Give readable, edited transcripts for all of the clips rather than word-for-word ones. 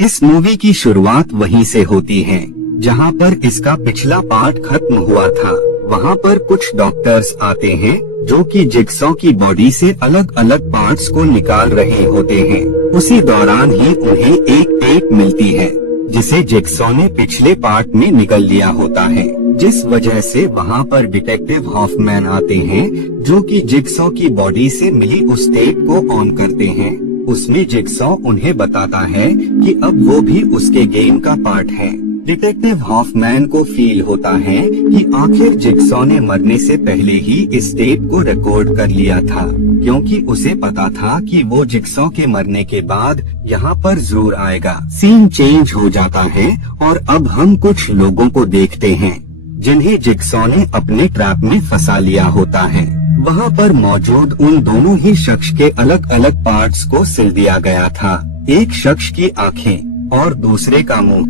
इस मूवी की शुरुआत वहीं से होती है जहां पर इसका पिछला पार्ट खत्म हुआ था। वहां पर कुछ डॉक्टर्स आते हैं जो कि जिगसॉ की बॉडी से अलग अलग पार्ट्स को निकाल रहे होते हैं। उसी दौरान ही उन्हें एक टेप मिलती है जिसे जिगसॉ ने पिछले पार्ट में निकल लिया होता है, जिस वजह से वहां पर डिटेक्टिव हॉफमैन आते हैं जो कि जिगसॉ की बॉडी से मिली उस टेप को ऑन करते हैं। उसमें जिगसॉ उन्हें बताता है कि अब वो भी उसके गेम का पार्ट है। डिटेक्टिव हॉफमैन को फील होता है कि आखिर जिगसॉ ने मरने से पहले ही इस टेप को रिकॉर्ड कर लिया था, क्योंकि उसे पता था कि वो जिगसॉ के मरने के बाद यहाँ पर जरूर आएगा। सीन चेंज हो जाता है और अब हम कुछ लोगों को देखते हैं जिन्हें जिगसॉ ने अपने ट्रैप में फंसा लिया होता है। वहाँ पर मौजूद उन दोनों ही शख्स के अलग अलग पार्ट्स को सिल दिया गया था, एक शख्स की आंखें और दूसरे का मुंह।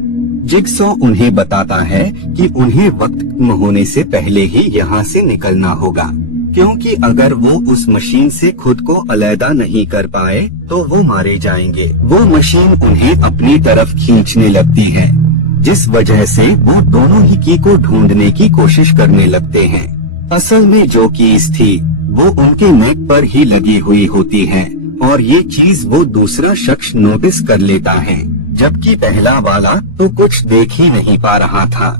जिगसॉ उन्हें बताता है कि उन्हें वक्त खत्म होने से पहले ही यहाँ से निकलना होगा, क्योंकि अगर वो उस मशीन से खुद को अलग नहीं कर पाए तो वो मारे जाएंगे। वो मशीन उन्हें अपनी तरफ खींचने लगती है, जिस वजह से वो दोनों ही की को ढूंढने की कोशिश करने लगते हैं। असल में जो कीज थी वो उनके नेक पर ही लगी हुई होती है और ये चीज वो दूसरा शख्स नोटिस कर लेता है, जबकि पहला वाला तो कुछ देख ही नहीं पा रहा था,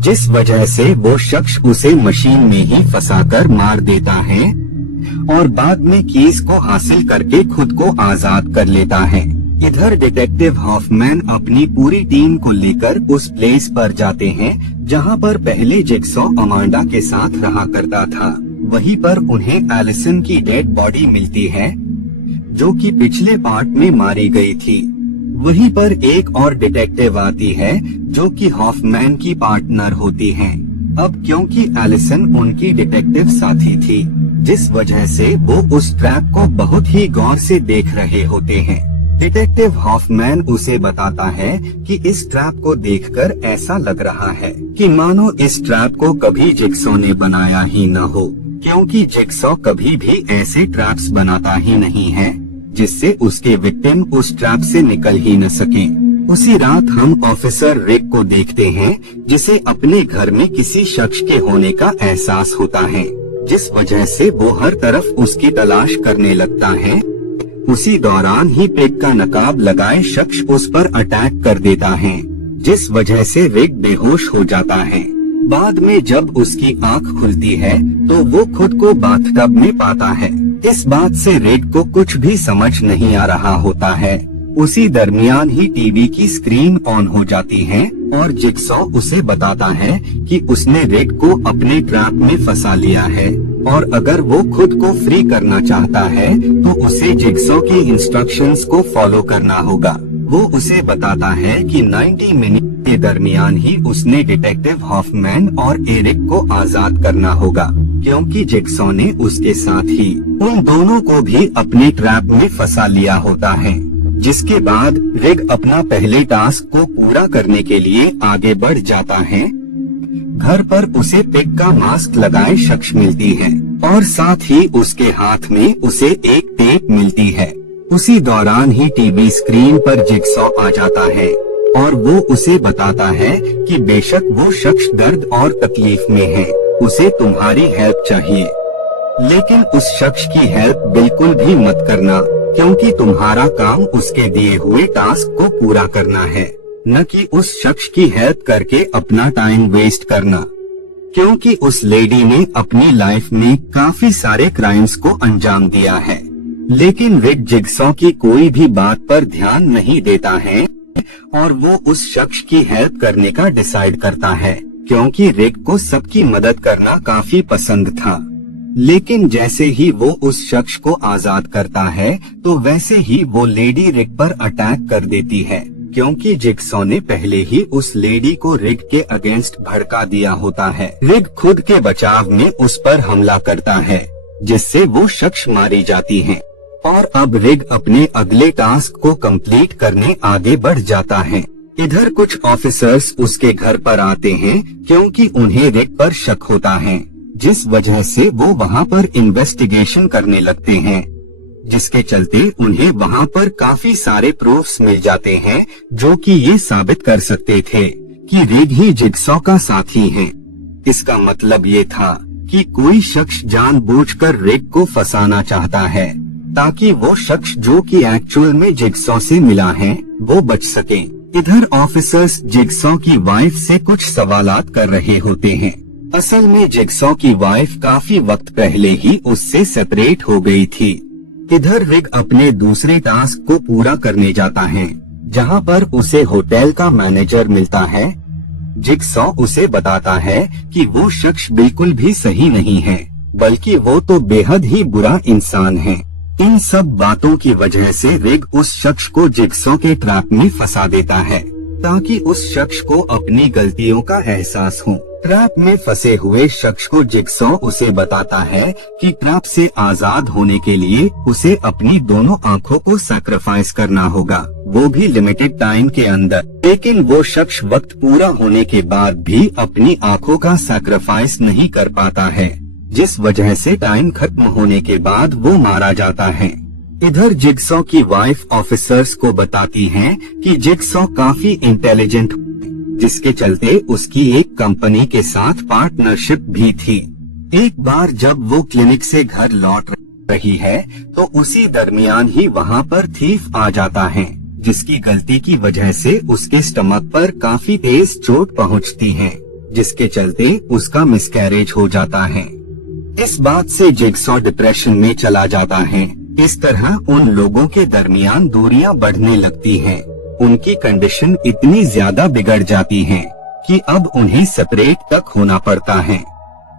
जिस वजह से वो शख्स उसे मशीन में ही फंसाकर मार देता है और बाद में कीज को हासिल करके खुद को आजाद कर लेता है। इधर डिटेक्टिव हॉफमैन अपनी पूरी टीम को लेकर उस प्लेस पर जाते हैं जहां पर पहले जिगसॉ अमांडा के साथ रहा करता था। वहीं पर उन्हें एलिसन की डेड बॉडी मिलती है जो कि पिछले पार्ट में मारी गई थी। वहीं पर एक और डिटेक्टिव आती है जो कि हॉफमैन की पार्टनर होती है। अब क्योंकि एलिसन उनकी डिटेक्टिव साथी थी, जिस वजह से वो उस ट्रैप को बहुत ही गौर से देख रहे होते हैं। डिटेक्टिव हॉफमैन उसे बताता है कि इस ट्रैप को देखकर ऐसा लग रहा है कि मानो इस ट्रैप को कभी जिगसॉ ने बनाया ही न हो, क्योंकि जिगसॉ कभी भी ऐसे ट्रैप्स बनाता ही नहीं है जिससे उसके विक्टिम उस ट्रैप से निकल ही न सके। उसी रात हम ऑफिसर रिक को देखते हैं जिसे अपने घर में किसी शख्स के होने का एहसास होता है, जिस वजह से वो हर तरफ उसकी तलाश करने लगता है। उसी दौरान ही पिग का नकाब लगाए शख्स उस पर अटैक कर देता है, जिस वजह से रिक बेहोश हो जाता है। बाद में जब उसकी आंख खुलती है तो वो खुद को बाथटब में पाता है। इस बात से रिक को कुछ भी समझ नहीं आ रहा होता है। उसी दरमियान ही टीवी की स्क्रीन ऑन हो जाती है और जिगसॉ उसे बताता है कि उसने रिक को अपने ट्रैप में फंसा लिया है और अगर वो खुद को फ्री करना चाहता है तो उसे जिगसॉ की इंस्ट्रक्शंस को फॉलो करना होगा। वो उसे बताता है कि 90 मिनट के दरमियान ही उसने डिटेक्टिव हॉफमैन और एरिक को आजाद करना होगा, क्योंकि जिगसॉ ने उसके साथ ही उन दोनों को भी अपने ट्रैप में फंसा लिया होता है। जिसके बाद रिक अपना पहले टास्क को पूरा करने के लिए आगे बढ़ जाता है। घर पर उसे पिग का मास्क लगाए शख्स मिलती है और साथ ही उसके हाथ में उसे एक टेप मिलती है। उसी दौरान ही टीवी स्क्रीन पर जिगसॉ आ जाता है और वो उसे बताता है कि बेशक वो शख्स दर्द और तकलीफ में है, उसे तुम्हारी हेल्प चाहिए, लेकिन उस शख्स की हेल्प बिल्कुल भी मत करना, क्योंकि तुम्हारा काम उसके दिए हुए टास्क को पूरा करना है, न कि उस शख्स की हेल्प करके अपना टाइम वेस्ट करना, क्योंकि उस लेडी ने अपनी लाइफ में काफी सारे क्राइम्स को अंजाम दिया है। लेकिन रिक जिगसॉ की कोई भी बात पर ध्यान नहीं देता है और वो उस शख्स की हेल्प करने का डिसाइड करता है, क्योंकि रिक को सबकी मदद करना काफी पसंद था। लेकिन जैसे ही वो उस शख्स को आजाद करता है तो वैसे ही वो लेडी रिक पर अटैक कर देती है, क्योंकि जिगसॉ ने पहले ही उस लेडी को रिक के अगेंस्ट भड़का दिया होता है। रिक खुद के बचाव में उस पर हमला करता है, जिससे वो शख्स मारी जाती है और अब रिक अपने अगले टास्क को कंप्लीट करने आगे बढ़ जाता है। इधर कुछ ऑफिसर्स उसके घर पर आते हैं क्योंकि उन्हें रिक पर शक होता है, जिस वजह से वो वहां पर इन्वेस्टिगेशन करने लगते हैं। जिसके चलते उन्हें वहाँ पर काफी सारे प्रूफ्स मिल जाते हैं जो कि ये साबित कर सकते थे कि रिग ही जिगसॉ का साथी है। इसका मतलब ये था कि कोई शख्स जानबूझकर रिग को फंसाना चाहता है ताकि वो शख्स जो कि एक्चुअल में जिगसॉ से मिला है वो बच सके। इधर ऑफिसर्स जिगसॉ की वाइफ से कुछ सवालात कर रहे होते हैं। असल में जिगसॉ की वाइफ काफी वक्त पहले ही उससे सेपरेट हो गई थी। इधर रिग अपने दूसरे टास्क को पूरा करने जाता है जहां पर उसे होटल का मैनेजर मिलता है। जिगसॉ उसे बताता है कि वो शख्स बिल्कुल भी सही नहीं है, बल्कि वो तो बेहद ही बुरा इंसान है। इन सब बातों की वजह से रिग उस शख्स को जिगसॉ के ट्रैप में फंसा देता है ताकि उस शख्स को अपनी गलतियों का एहसास हो। ट्रैप में फंसे हुए शख्स को जिगसॉ उसे बताता है कि ट्रैप से आजाद होने के लिए उसे अपनी दोनों आंखों को सैक्रिफाइस करना होगा, वो भी लिमिटेड टाइम के अंदर। लेकिन वो शख्स वक्त पूरा होने के बाद भी अपनी आंखों का सैक्रिफाइस नहीं कर पाता है, जिस वजह से टाइम खत्म होने के बाद वो मारा जाता है। इधर जिगसॉ की वाइफ ऑफिसर्स को बताती है कि जिगसॉ काफी इंटेलिजेंट, जिसके चलते उसकी एक कंपनी के साथ पार्टनरशिप भी थी। एक बार जब वो क्लिनिक से घर लौट रही है तो उसी दरमियान ही वहाँ पर थीफ आ जाता है, जिसकी गलती की वजह से उसके स्टमक पर काफी तेज चोट पहुँचती है, जिसके चलते उसका मिसकैरेज हो जाता है। इस बात से जिगसॉ डिप्रेशन में चला जाता है। इस तरह उन लोगों के दरमियान दूरियां बढ़ने लगती हैं। उनकी कंडीशन इतनी ज्यादा बिगड़ जाती है कि अब उन्हें सेपरेट तक होना पड़ता है।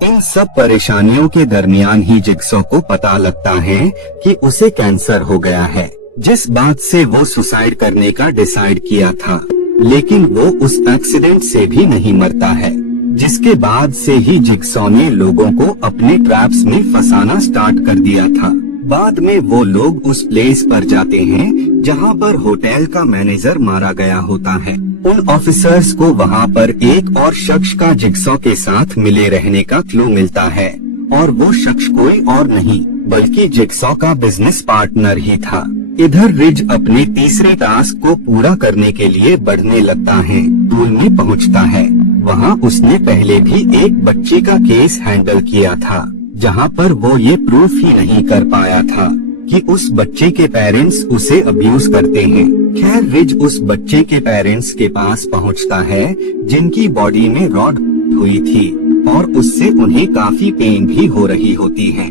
इन सब परेशानियों के दरमियान ही जिगसॉ को पता लगता है कि उसे कैंसर हो गया है, जिस बात से वो सुसाइड करने का डिसाइड किया था। लेकिन वो उस एक्सीडेंट से भी नहीं मरता है, जिसके बाद से ही जिगसॉ ने लोगों को अपने ट्रैप्स में फंसाना स्टार्ट कर दिया था। बाद में वो लोग उस प्लेस पर जाते हैं जहां पर होटल का मैनेजर मारा गया होता है। उन ऑफिसर्स को वहां पर एक और शख्स का जिगसॉ के साथ मिले रहने का क्लू मिलता है, और वो शख्स कोई और नहीं बल्कि जिगसॉ का बिजनेस पार्टनर ही था। इधर रिज अपने तीसरे टास्क को पूरा करने के लिए बढ़ने लगता है। टूल में पहुंचता है। वहां उसने पहले भी एक बच्ची का केस हैंडल किया था, जहां पर वो ये प्रूफ ही नहीं कर पाया था कि उस बच्चे के पेरेंट्स उसे अब्यूज करते हैं। खैर रिज उस बच्चे के पेरेंट्स के पास पहुंचता है जिनकी बॉडी में रॉड हुई थी और उससे उन्हें काफी पेन भी हो रही होती है।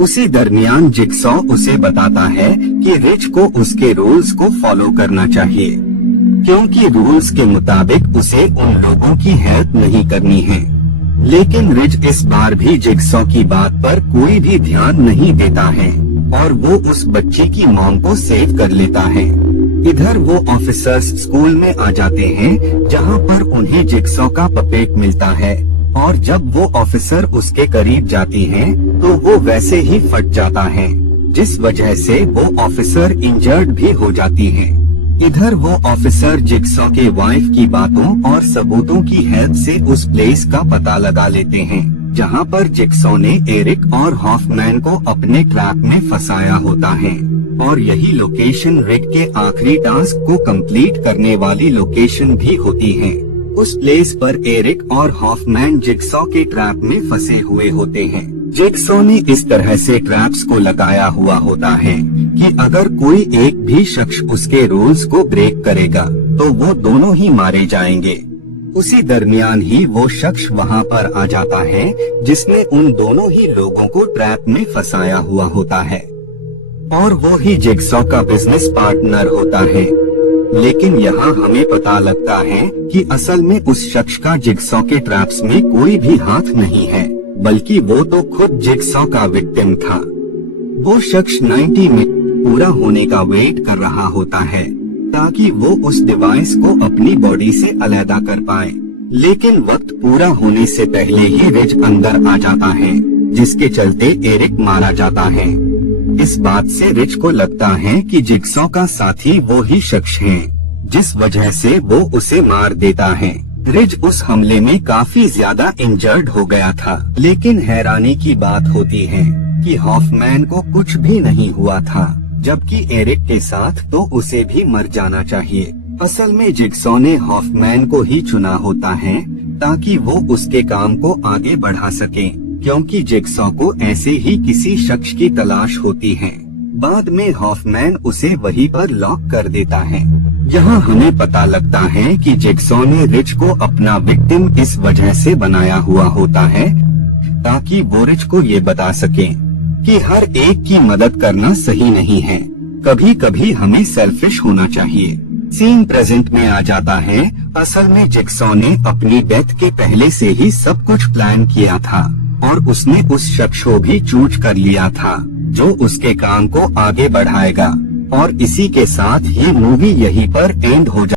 उसी दरमियान जिगसॉ उसे बताता है कि रिज को उसके रूल्स को फॉलो करना चाहिए, क्योंकि रूल्स के मुताबिक उसे उन लोगों की हेल्प नहीं करनी है। लेकिन रिज इस बार भी जिगसॉ की बात पर कोई भी ध्यान नहीं देता है और वो उस बच्ची की मॉम को सेव कर लेता है। इधर वो ऑफिसर्स स्कूल में आ जाते हैं जहां पर उन्हें जिगसॉ का पपेट मिलता है, और जब वो ऑफिसर उसके करीब जाती हैं तो वो वैसे ही फट जाता है, जिस वजह से वो ऑफिसर इंजर्ड भी हो जाती है। इधर वो ऑफिसर जिगसॉ के वाइफ की बातों और सबूतों की हेल्प से उस प्लेस का पता लगा लेते हैं जहां पर जिगसॉ ने एरिक और हॉफमैन को अपने ट्रैप में फंसाया होता है, और यही लोकेशन रिग के आखिरी टास्क को कंप्लीट करने वाली लोकेशन भी होती है। उस प्लेस पर एरिक और हॉफमैन जिगसॉ के ट्रैप में फंसे हुए होते हैं। जिगसॉ ने इस तरह से ट्रैप्स को लगाया हुआ होता है कि अगर कोई एक भी शख्स उसके रूल्स को ब्रेक करेगा तो वो दोनों ही मारे जाएंगे। उसी दरमियान ही वो शख्स वहां पर आ जाता है जिसने उन दोनों ही लोगों को ट्रैप में फंसाया हुआ होता है, और वो ही जिगसॉ का बिजनेस पार्टनर होता है। लेकिन यहाँ हमें पता लगता है कि असल में उस शख्स का जिगसॉ के ट्रैप्स में कोई भी हाथ नहीं है, बल्कि वो तो खुद जिगसॉ का विक्टिम था। वो शख्स 90 में पूरा होने का वेट कर रहा होता है ताकि वो उस डिवाइस को अपनी बॉडी से अलग कर पाए, लेकिन वक्त पूरा होने से पहले ही रिज अंदर आ जाता है, जिसके चलते एरिक मारा जाता है। इस बात से रिच को लगता है कि जिगसॉ का साथी वो ही शख्स है, जिस वजह से वो उसे मार देता है। रिज उस हमले में काफी ज्यादा इंजर्ड हो गया था, लेकिन हैरानी की बात होती है कि हॉफमैन को कुछ भी नहीं हुआ था, जबकि एरिक के साथ तो उसे भी मर जाना चाहिए। असल में जिग्सॉ ने हॉफमैन को ही चुना होता है ताकि वो उसके काम को आगे बढ़ा सके, क्योंकि जिग्सॉ को ऐसे ही किसी शख्स की तलाश होती है। बाद में हॉफमैन उसे वहीं पर लॉक कर देता है। यहाँ हमें पता लगता है कि जिग्सॉ ने रिच को अपना विक्टिम इस वजह से बनाया हुआ होता है ताकि वो रिच को ये बता सके कि हर एक की मदद करना सही नहीं है, कभी कभी हमें सेल्फिश होना चाहिए। सीन प्रेजेंट में आ जाता है। असल में जिग्सॉ ने अपनी डेथ के पहले से ही सब कुछ प्लान किया था और उसने उस शख्स को भी चूज कर लिया था जो उसके काम को आगे बढ़ाएगा। और इसी के साथ ये मूवी यहीं पर एंड हो